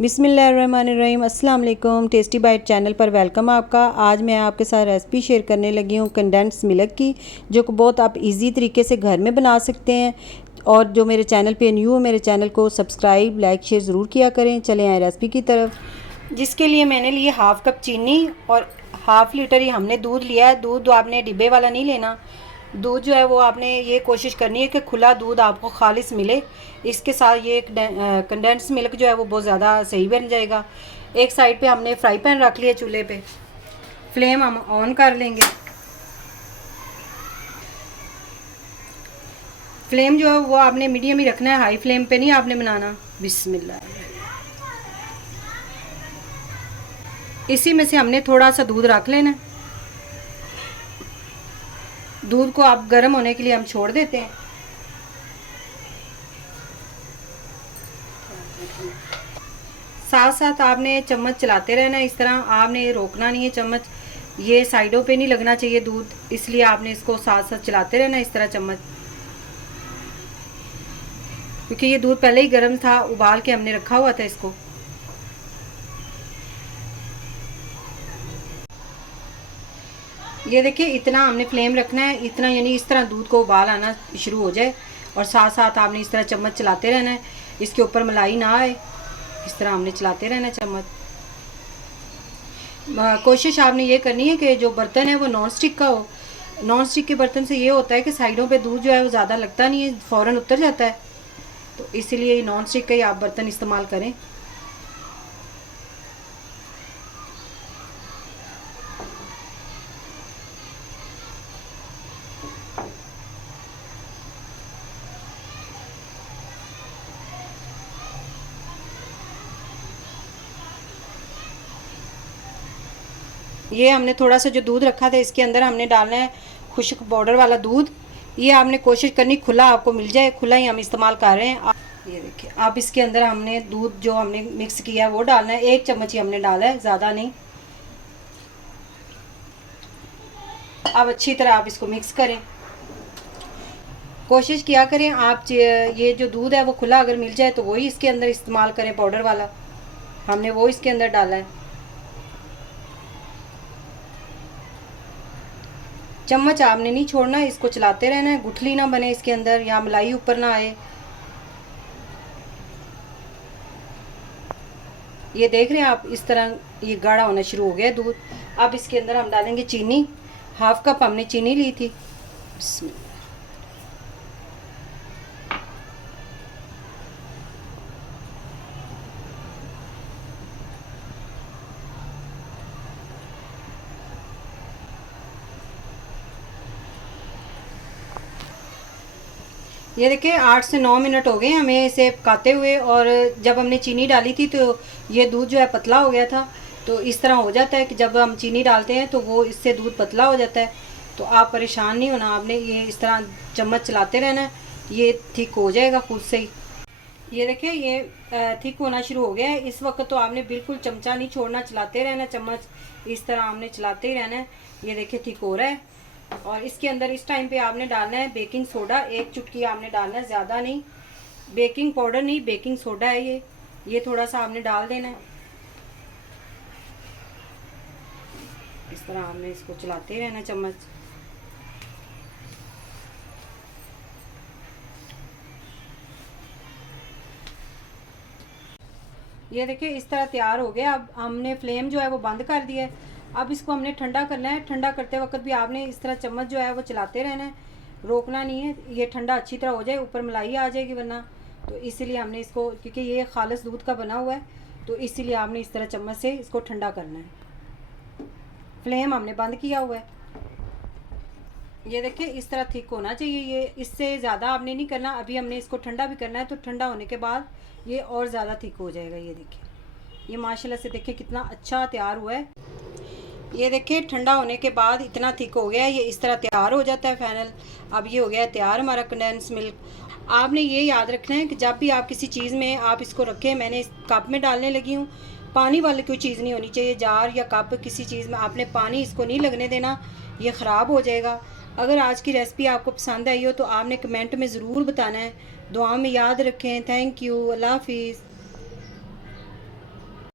बिस्मिल्लाहिर्रहमानिर्रहीम। अस्सलाम वालेकुम। टेस्टी बाइट चैनल पर वेलकम आपका। आज मैं आपके साथ रेसिपी शेयर करने लगी हूँ कंडेंस मिल्क की, जो कि बहुत आप इजी तरीके से घर में बना सकते हैं। और जो मेरे चैनल पे न्यू है, मेरे चैनल को सब्सक्राइब लाइक शेयर ज़रूर किया करें। चले आए रेसिपी की तरफ। जिसके लिए मैंने लिए हाफ़ कप चीनी और हाफ़ लीटर ही हमने दूध लिया है। दूध आपने डिब्बे वाला नहीं लेना। दूध जो है वो आपने ये कोशिश करनी है कि खुला दूध आपको खालिस मिले। इसके साथ ये कंडेंस मिल्क जो है वो बहुत ज़्यादा सही बन जाएगा। एक साइड पे हमने फ्राई पैन रख लिया चूल्हे पे। फ्लेम हम ऑन कर लेंगे। फ्लेम जो है वो आपने मीडियम ही रखना है, हाई फ्लेम पे नहीं आपने बनाना। बिस्मिल्लाह। इसी में से हमने थोड़ा सा दूध रख लेना। दूध को आप गर्म होने के लिए हम छोड़ देते हैं। साथ साथ आपने चम्मच चलाते रहना है। इस तरह आपने रोकना नहीं है चम्मच, ये साइडों पे नहीं लगना चाहिए दूध, इसलिए आपने इसको साथ साथ चलाते रहना इस तरह चम्मच। क्योंकि ये दूध पहले ही गर्म था, उबाल के हमने रखा हुआ था इसको। ये देखिए इतना हमने फ्लेम रखना है, इतना यानी इस तरह दूध को उबाल आना शुरू हो जाए। और साथ साथ आपने इस तरह चम्मच चलाते रहना है, इसके ऊपर मलाई ना आए। इस तरह हमने चलाते रहना है चम्मच। कोशिश आपने ये करनी है कि जो बर्तन है वो नॉन स्टिक का हो। नॉन स्टिक के बर्तन से ये होता है कि साइडों पे दूध जो है वो ज़्यादा लगता नहीं है, फ़ौरन उतर जाता है। तो इसीलिए नॉन स्टिक का ही आप बर्तन इस्तेमाल करें। ये हमने थोड़ा सा जो दूध रखा था इसके अंदर हमने डालना है खुश्क पाउडर वाला दूध। ये आपने कोशिश करनी खुला आपको मिल जाए, खुला ही हम इस्तेमाल कर रहे हैं। ये देखिए आप इसके अंदर हमने दूध जो हमने मिक्स किया है वो डालना है। 1 चम्मच ही हमने डाला है, ज़्यादा नहीं। अब अच्छी तरह आप इसको मिक्स करें। कोशिश किया करें आप ये जो दूध है वो खुला अगर मिल जाए तो वही इसके अंदर इस्तेमाल करें, पाउडर वाला। हमने वो इसके अंदर डाला है। चम्मच आपने नहीं छोड़ना, इसको चलाते रहना है, गुठली ना बने इसके अंदर या मलाई ऊपर ना आए। ये देख रहे हैं आप, इस तरह ये गाढ़ा होना शुरू हो गया दूध। अब इसके अंदर हम डालेंगे चीनी। हाफ कप हमने चीनी ली थी। ये देखिए 8 से 9 मिनट हो गए हमें इसे पकाते हुए। और जब हमने चीनी डाली थी तो ये दूध जो है पतला हो गया था। तो इस तरह हो जाता है कि जब हम चीनी डालते हैं तो वो इससे दूध पतला हो जाता है। तो आप परेशान नहीं होना, आपने ये इस तरह चम्मच चलाते रहना है, ये थिक हो जाएगा खुद से ही। ये देखिए ये थिक होना शुरू हो गया है। इस वक्त तो आपने बिल्कुल चमचा नहीं छोड़ना, चलाते रहना चम्मच, इस तरह आपने चलाते ही रहना है। ये देखिए थिक हो रहा है। और इसके अंदर इस टाइम पे आपने डालना है बेकिंग सोडा। 1 चुटकी आपने डालना है, ज़्यादा नहीं। बेकिंग पाउडर नहीं, बेकिंग सोडा है ये थोड़ा सा आपने डाल देना है। इस तरह आपने इसको चलाते रहना चम्मच। ये देखिए इस तरह तैयार हो गया। अब हमने फ्लेम जो है वो बंद कर दिया है। अब इसको हमने ठंडा करना है। ठंडा करते वक्त भी आपने इस तरह चम्मच जो है वो चलाते रहना है, रोकना नहीं है। ये ठंडा अच्छी तरह हो जाए, ऊपर मलाई आ जाएगी वरना। तो इसीलिए हमने इसको, क्योंकि ये खालिस दूध का बना हुआ है, तो इसीलिए आपने इस तरह चम्मच से इसको ठंडा करना है। फ्लेम हमने बंद किया हुआ है। ये देखिए इस तरह थिक होना चाहिए ये, इससे ज़्यादा आपने नहीं करना। अभी हमने इसको ठंडा भी करना है, तो ठंडा होने के बाद ये और ज़्यादा थिक हो जाएगा। ये देखिए ये माशाल्लाह से देखिए कितना अच्छा तैयार हुआ है। ये देखिए ठंडा होने के बाद इतना थिक हो गया है, ये इस तरह तैयार हो जाता है फाइनल। अब ये हो गया है तैयार हमारा कंडेंस मिल्क। आपने ये याद रखना है कि जब भी आप किसी चीज़ में आप इसको रखें, मैंने इस कप में डालने लगी हूँ, पानी वाली कोई चीज़ नहीं होनी चाहिए। जार या कप, किसी चीज़ में आपने पानी इसको नहीं लगने देना, ये ख़राब हो जाएगा। अगर आज की रेसिपी आपको पसंद आई हो तो आपने कमेंट में ज़रूर बताना है। दुआ में याद रखें। Thank you. अल्लाह हाफिज़।